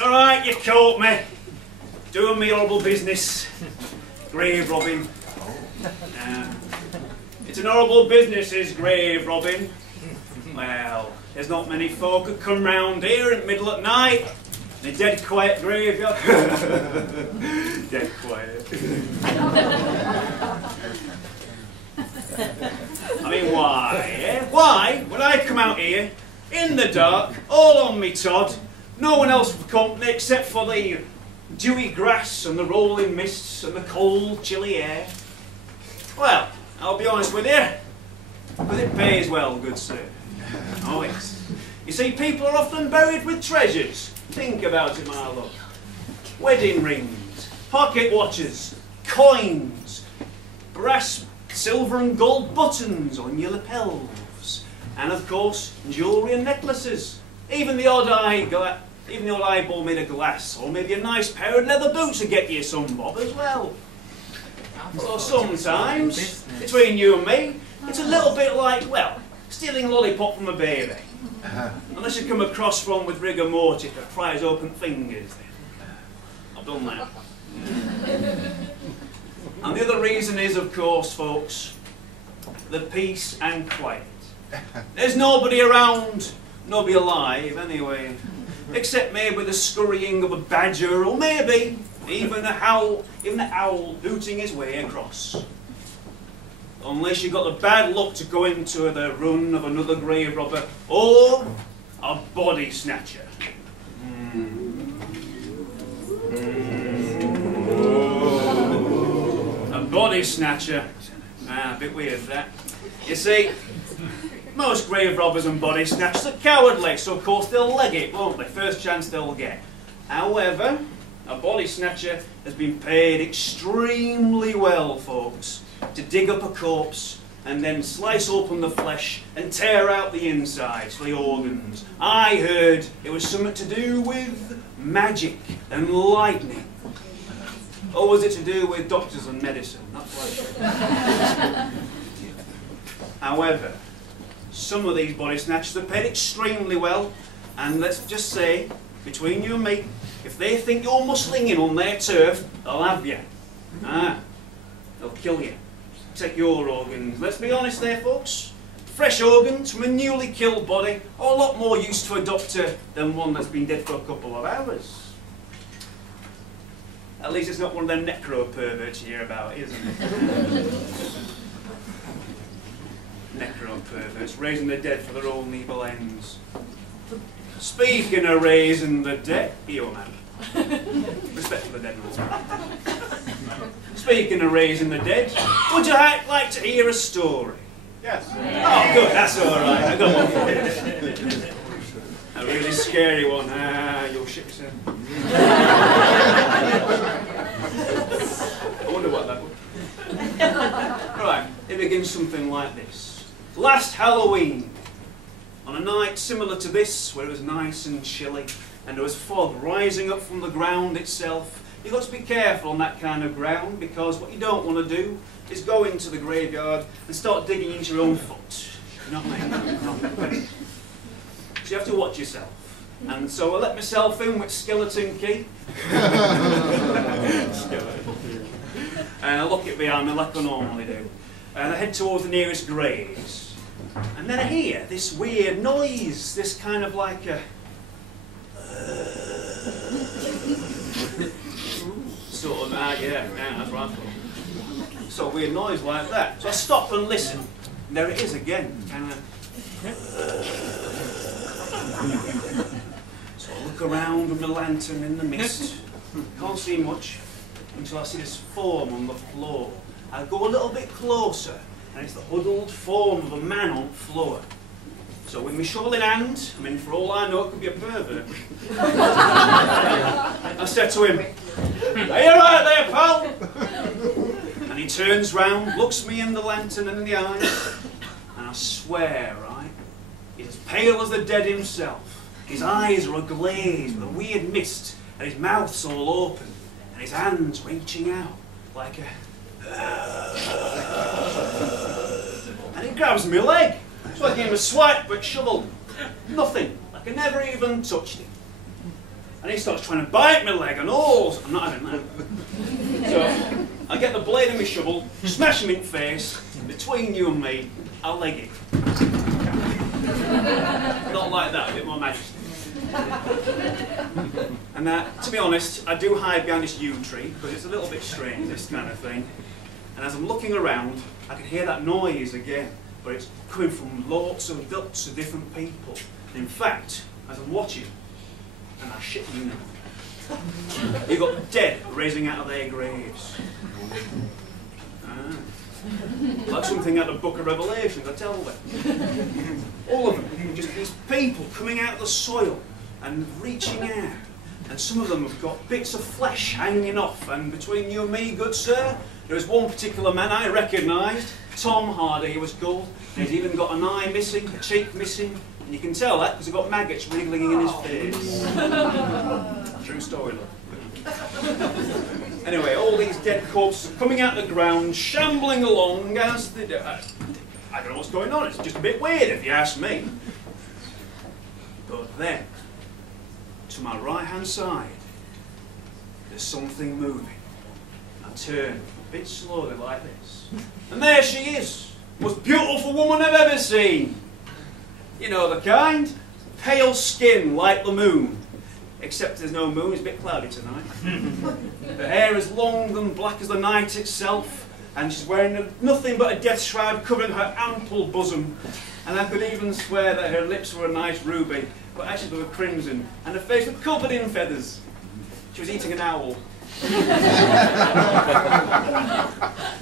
All right, you caught me. Doing me horrible business. Grave robbing. It's an horrible business, is grave robbing. Well, there's not many folk that come round here in the middle of the night. In a dead quiet graveyard. Dead quiet. I mean, why, eh? Why would I come out here, in the dark, all on me Todd, no one else for company except for the dewy grass and the rolling mists and the cold, chilly air? Well, I'll be honest with you, but it pays well, good sir. Oh, yes. You see, people are often buried with treasures. Think about it, my love. Wedding rings, pocket watches, coins, brass, silver and gold buttons on your lapels, and of course, jewellery and necklaces. Even the odd eyeball made of glass, or maybe a nice pair of leather boots to get you some bob as well. So sometimes, between you and me, it's a little bit like, well, stealing a lollipop from a baby. Unless you come across one with rigor mortis that pries open fingers, then. I've done that. And the other reason is, of course, folks, the peace and quiet. There's nobody around, nobody alive anyway, except maybe the scurrying of a badger, or maybe even an owl hooting his way across. Unless you've got the bad luck to go into the run of another grave robber or a body snatcher. A body snatcher. A bit weird that. You see, most grave robbers and body snatchers are cowardly, so of course they'll leg it, won't they? First chance they'll get. However, a body snatcher has been paid extremely well, folks, to dig up a corpse and then slice open the flesh and tear out the insides for the organs. I heard it was something to do with magic and lightning. Or was it to do with doctors and medicine? Not quite sure. However, some of these body snatchers are paid extremely well, and let's just say, between you and me, if they think you're muscling in on their turf, they'll have you. They'll kill you. Take your organs. Let's be honest there, folks. Fresh organs from a newly killed body are a lot more use to a doctor than one that's been dead for a couple of hours. At least it's not one of them necro perverts you hear about, isn't it? Necro perverts, raising the dead for their own evil ends. Speaking of raising the dead, here, man. Respect for the dead man. Speaking of raising the dead, would you like to hear a story? Yes. Oh, good, that's all right. I got one for you. A really scary one. You'll shit yourself. I wonder what that would. Right, it begins something like this. Last Halloween, on a night similar to this, where it was nice and chilly, and there was fog rising up from the ground itself. You've got to be careful on that kind of ground, because what you don't want to do is go into the graveyard and start digging into your own foot. You know what I mean? So you have to watch yourself. And so I let myself in with skeleton key. And I look it behind me like I normally do. And I head towards the nearest graves. And then I hear this weird noise, this kind of like a... sort of, yeah, that's right. So a weird noise like that. So I stop and listen. And there it is again. Kind of... So I look around with my lantern in the mist. Can't see much until I see this form on the floor. I go a little bit closer, and it's the huddled form of a man on the floor. So with my shovel in hand, I mean, for all I know, it could be a pervert. I said to him, "Are you right there, pal?" And he turns round, looks me in the lantern and in the eyes, and I swear, right, he's as pale as the dead himself. His eyes are aglaze with a weird mist, and his mouth's all open, and his hands reaching out like a... And he grabs my leg. So I gave him a swipe, but shoveled. Nothing. Like I never even touched him. And he starts trying to bite my leg and all. I'm not having that. So I get the blade of my shovel, smash him in the face. Between you and me, I'll leg it. Not like that, a bit more majesty. And to be honest, I do hide behind this yew tree because it's a little bit strange, this kind of thing. And as I'm looking around, I can hear that noise again. But it's coming from lots of different people. In fact, as I'm watching, and I shit you not, you've got the dead raising out of their graves. Like something out of the book of Revelation, I tell them. All of them, just these people coming out of the soil and reaching out. And some of them have got bits of flesh hanging off. And between you and me, good sir, there was one particular man I recognised. Tom Hardy, he was called. He's even got an eye missing, a cheek missing, and you can tell that because he's got maggots wriggling in his face. True story, look. Anyway, all these dead corpses are coming out of the ground, shambling along as they do. I don't know what's going on, it's just a bit weird if you ask me. But then, to my right-hand side, there's something moving. I turn a bit slowly like this. And there she is, most beautiful woman I've ever seen. You know the kind, pale skin like the moon, except there's no moon, it's a bit cloudy tonight. Her hair is long and black as the night itself, and she's wearing nothing but a death shroud covering her ample bosom. And I could even swear that her lips were a nice ruby, but actually they were crimson, and her face was covered in feathers. She was eating an owl.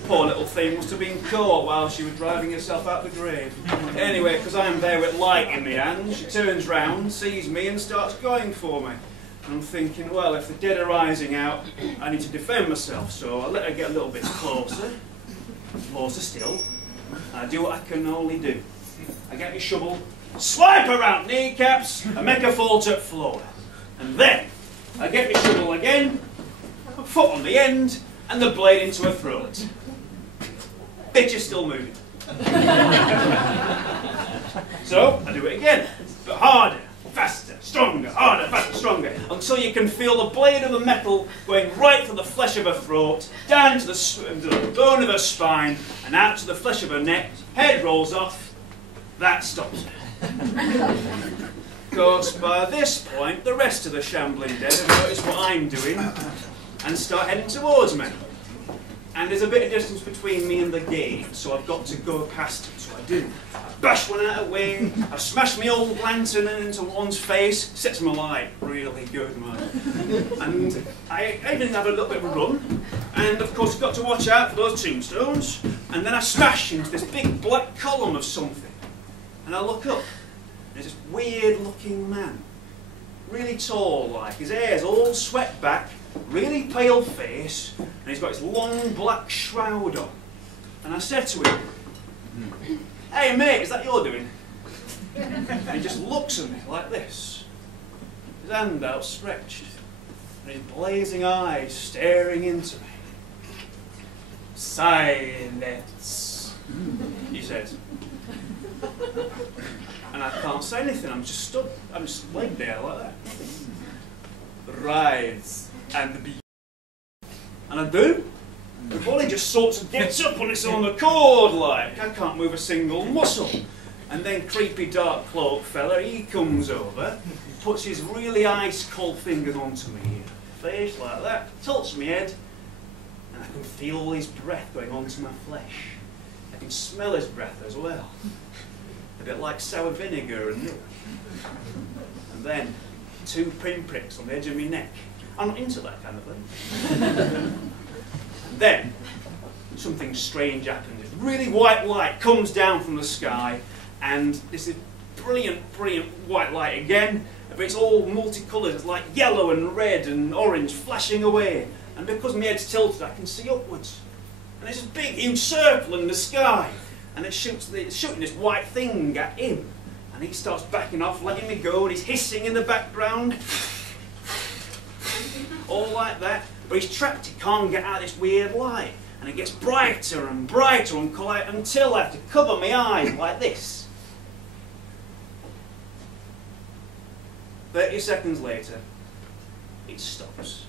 Poor little thing must have been caught while she was driving herself out the grave. Anyway, because I'm there with light in my hand, she turns round, sees me and starts going for me. And I'm thinking, well, if the dead are rising out, I need to defend myself, so I let her get a little bit closer still, and I do what I can only do. I get my shovel, swipe her round kneecaps, and make her fall to the floor. And then, I get my shovel again, foot on the end, and the blade into her throat. Bitch is still moving. So, I do it again, but harder, faster, stronger, harder, faster, stronger, until you can feel the blade of the metal going right through the flesh of her throat, down to the bone of her spine, and out to the flesh of her neck. Head rolls off. That stops her. Of course, by this point, the rest of the shambling dead have noticed what I'm doing and start heading towards me. And there's a bit of distance between me and the gate, so I've got to go past it, so I do. I bash one out of the way, I smash my old lantern into one's face, sets my light really good, man. And I even have a little bit of a run, and of course I've got to watch out for those tombstones, and then I smash into this big black column of something. And I look up, and there's this weird looking man, really tall like, his hair's all swept back, really pale face, and he's got his long black shroud on. And I said to him, "Hey mate, is that your doing?" And he just looks at me like this, his hand outstretched, and his blazing eyes staring into me. "Silence," he says. And I can't say anything, I'm just stood, I'm just laid there like that. "Rise and be." And I do. The body just sort of gets up on its own accord, like. I can't move a single muscle. And then creepy dark cloak fella, he comes over, puts his really ice cold fingers onto me, face like that, tilts my head, and I can feel his breath going onto my flesh. I can smell his breath as well. The bit like sour vinegar and milk. And then 2 pinpricks on the edge of my neck. I'm not into that kind of thing. And then something strange happens. This really white light comes down from the sky, and this is brilliant, brilliant white light again, but it's all multicoloured. It's like yellow and red and orange flashing away. And because my head's tilted, I can see upwards. And there's this big, huge circle in the sky, and it's shooting this white thing at him. And he starts backing off, letting me go, and he's hissing in the background. All like that. But he's trapped, he can't get out of this weird light. And it gets brighter and brighter and quiet until I have to cover my eyes like this. 30 seconds later, it stops.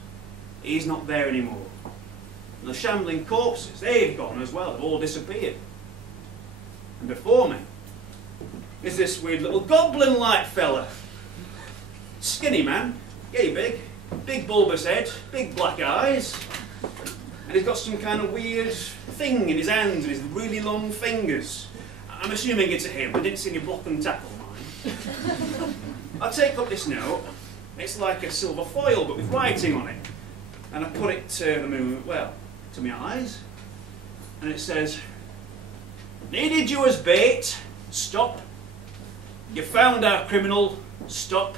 He's not there anymore. And the shambling corpses, they've gone as well, they've all disappeared. And before me is this weird little goblin-like fella. Skinny man, yay big, big bulbous head, big black eyes, and he's got some kind of weird thing in his hands and his really long fingers. I'm assuming it's a him, I didn't see any block and tackle mine. I take up this note, it's like a silver foil but with writing on it, and I put it to the moon, well, to my eyes, and it says, "Needed you as bait, stop. You found our criminal, stop.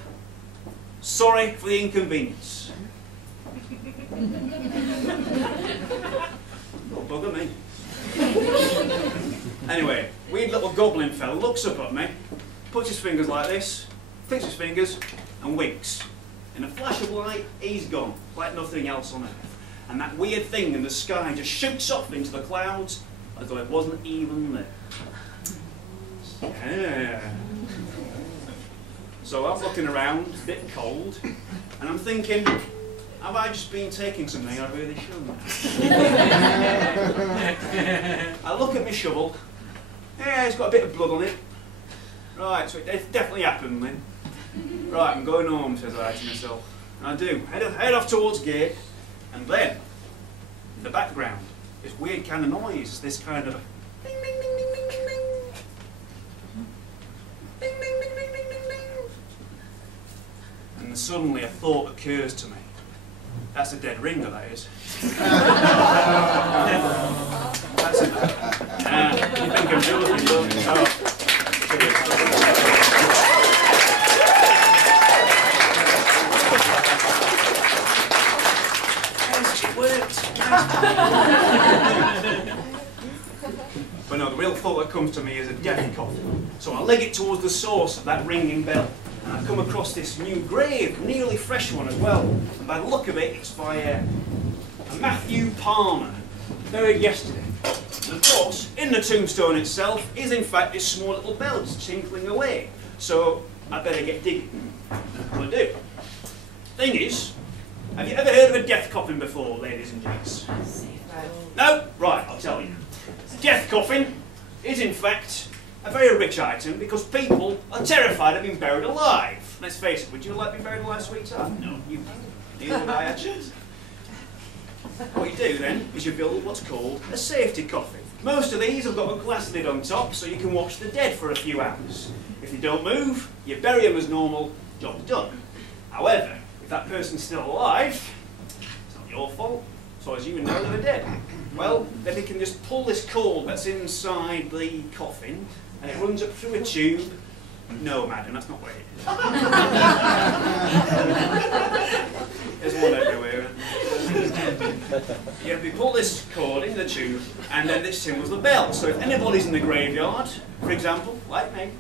Sorry for the inconvenience." Don't bugger me. Anyway, weird little goblin fella looks up at me, puts his fingers like this, flicks his fingers, and winks. In a flash of light, he's gone, like nothing else on earth. And that weird thing in the sky just shoots off into the clouds as though it wasn't even there. Yeah. So I'm looking around, a bit cold, and I'm thinking, have I just been taking something I really shouldn't? I look at my shovel. Yeah, it's got a bit of blood on it. Right, so it definitely happened then. Right, I'm going home, says I to myself. And I do. Head off towards gate, and then, in the background, this weird kind of noise, this kind of ding, ding, ding, ding, ding, ding, ding. Ding, ding, ding, ding, ding, ding, ding. And suddenly a thought occurs to me. That's a dead ringer, that is. That's it. You think I'm joking, don't you? Oh. It worked. But no, the real thought that comes to me is a death coffin. So I leg it towards the source of that ringing bell. And I come across this new grave, nearly fresh one as well. And by the look of it, it's by a Matthew Palmer, buried yesterday. And of course, in the tombstone itself is in fact this small little bell just tinkling away. So I better get digging. That's what I do. Thing is, have you ever heard of a death coffin before, ladies and gents? No? Right, I'll tell you. A death coffin is in fact a very rich item because people are terrified of being buried alive. Let's face it, would you like being buried alive, sweetheart? No, you don't. Neither would I, actually. What you do then is you build what's called a safety coffin. Most of these have got a glass lid on top so you can watch the dead for a few hours. If they don't move, you bury them as normal, job's done. However, if that person's still alive, it's not your fault, so as you know they're dead. Well, then you can just pull this cord that's inside the coffin and it runs up through a tube. No, madam, that's not what it is. There's one everywhere. Yeah, we pull this cord in the tube and then this signals the bell. So if anybody's in the graveyard, for example, like me,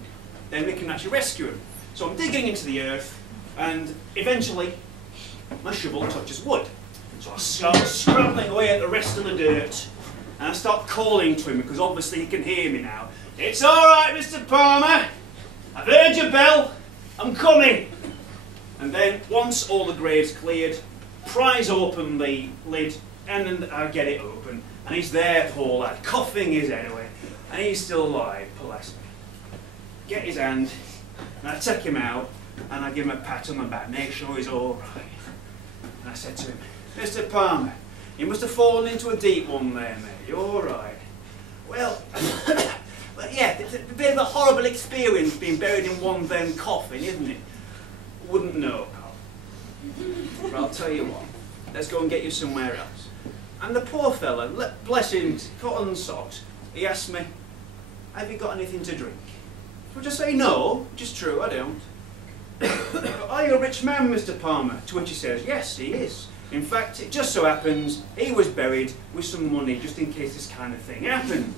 then we can actually rescue them. So I'm digging into the earth and eventually my shovel touches wood. So I start scrabbling away at the rest of the dirt and I start calling to him because obviously he can hear me now. It's alright, Mr. Palmer. I've heard your bell. I'm coming. And then once all the grave's cleared, prise open the lid and then I get it open. And he's there, poor lad, coughing his head away. And he's still alive, bless me. Get his hand and I take him out and I give him a pat on the back, make sure he's alright. And I said to him, Mr. Palmer, you must have fallen into a deep one there, mate. You're all right. Well, yeah, it's a bit of a horrible experience being buried in one's own coffin, isn't it? Wouldn't know, pal. But I'll tell you what, let's go and get you somewhere else. And the poor fella, bless him, cotton socks, he asked me, have you got anything to drink? So I just say no, which is true, I don't. But are you a rich man, Mr. Palmer? To which he says, yes, he is. In fact, it just so happens he was buried with some money just in case this kind of thing happened.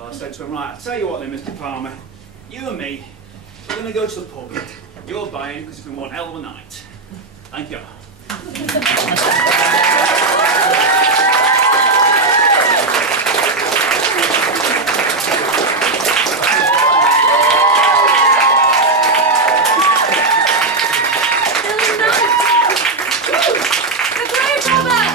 Well, I said to him, right, I'll tell you what then, Mr. Palmer, you and me, we're going to go to the pub. You're buying because it's been one hell of a night. Thank you. The Graverobber!